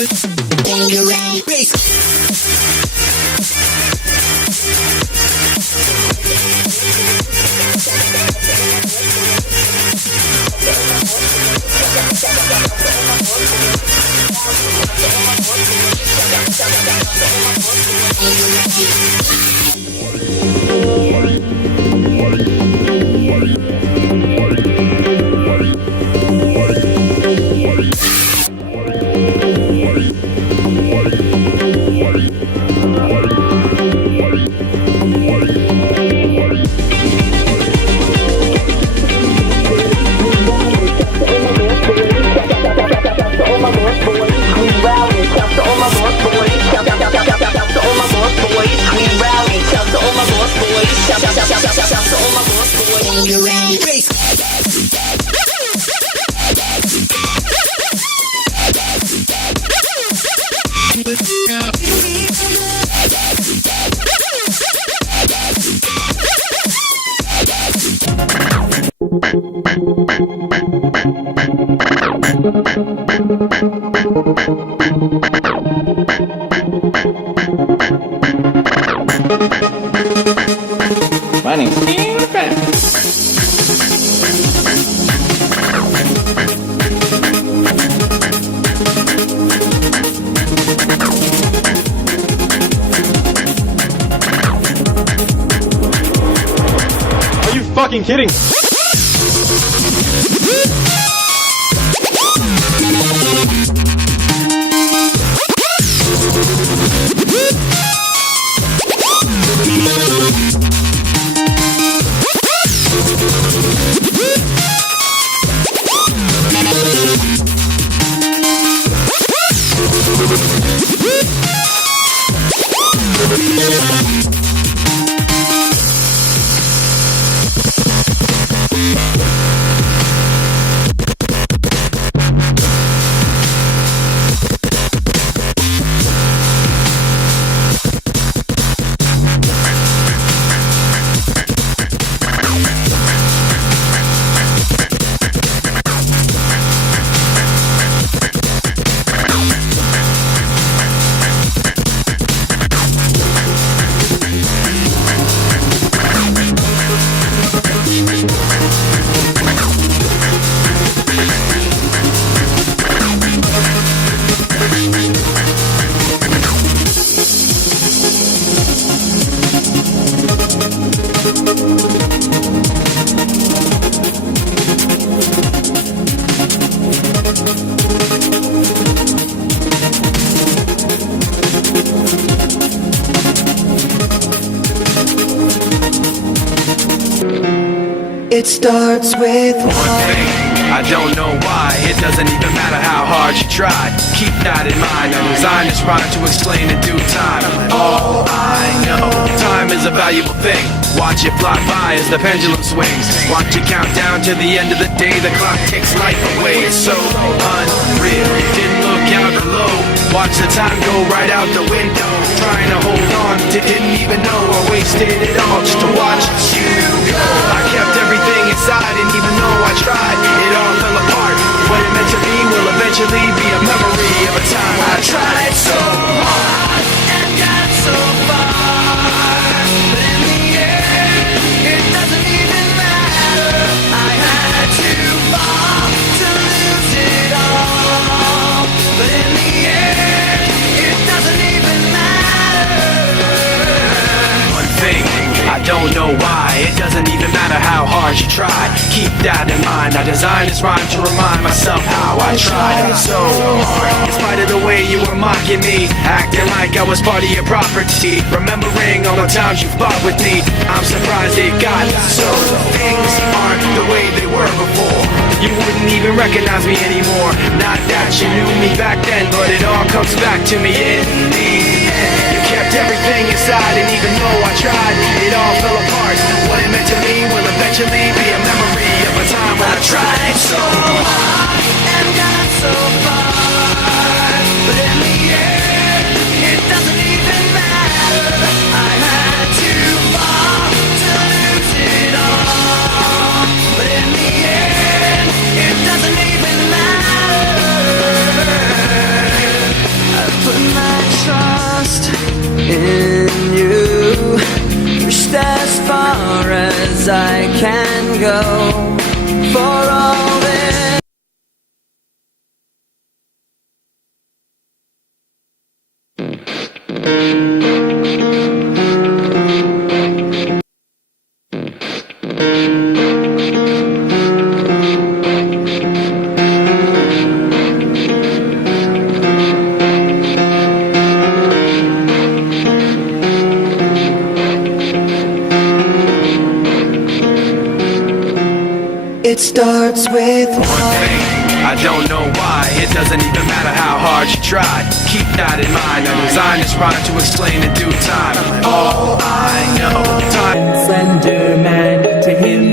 Bangarang bass. My name's King Fat. Are you fucking kidding? It starts with one thing. I don't know why. It doesn't even matter how hard you try. Keep that in mind. I designed this rhyme to explain in due time. All I know, time is a valuable thing. Watch it fly by as the pendulum swings. Watch it count down to the end of the day. The clock takes life away. It's so unreal. Didn't look out below. Watch the time go right out the window. Trying to hold on to didn't even know I wasted it all just to watch you go. I kept everything inside, and even though I tried, it all fell apart. What it meant to be will eventually be a memory of a time I tried so hard and got so far. But in the end, it doesn't even matter. I had to fall to lose it all. But in the end, it doesn't even matter. One thing, I don't know why. It doesn't even matter how hard you try. Keep that in mind. I designed this rhyme to remind myself how I tried so hard. In spite of the way you were mocking me, acting like I was part of your property, remembering all the times you fought with me, I'm surprised it got so. Things aren't the way they were before. You wouldn't even recognize me anymore. Not that you knew me back then, but it all comes back to me in the end. You kept everything inside, and even though I tried, it all fell apart. What it meant to me will eventually be a memory of a time when I tried so hard and got so far. But in the end, it doesn't even matter. I had to fall to lose it all. But in the end, it doesn't even matter. I can go for all this. It starts with One thing, I don't know why. It doesn't even matter how hard you try. Keep that in mind. I designed this rhyme to explain in due time. All I know, time. Slender man, to him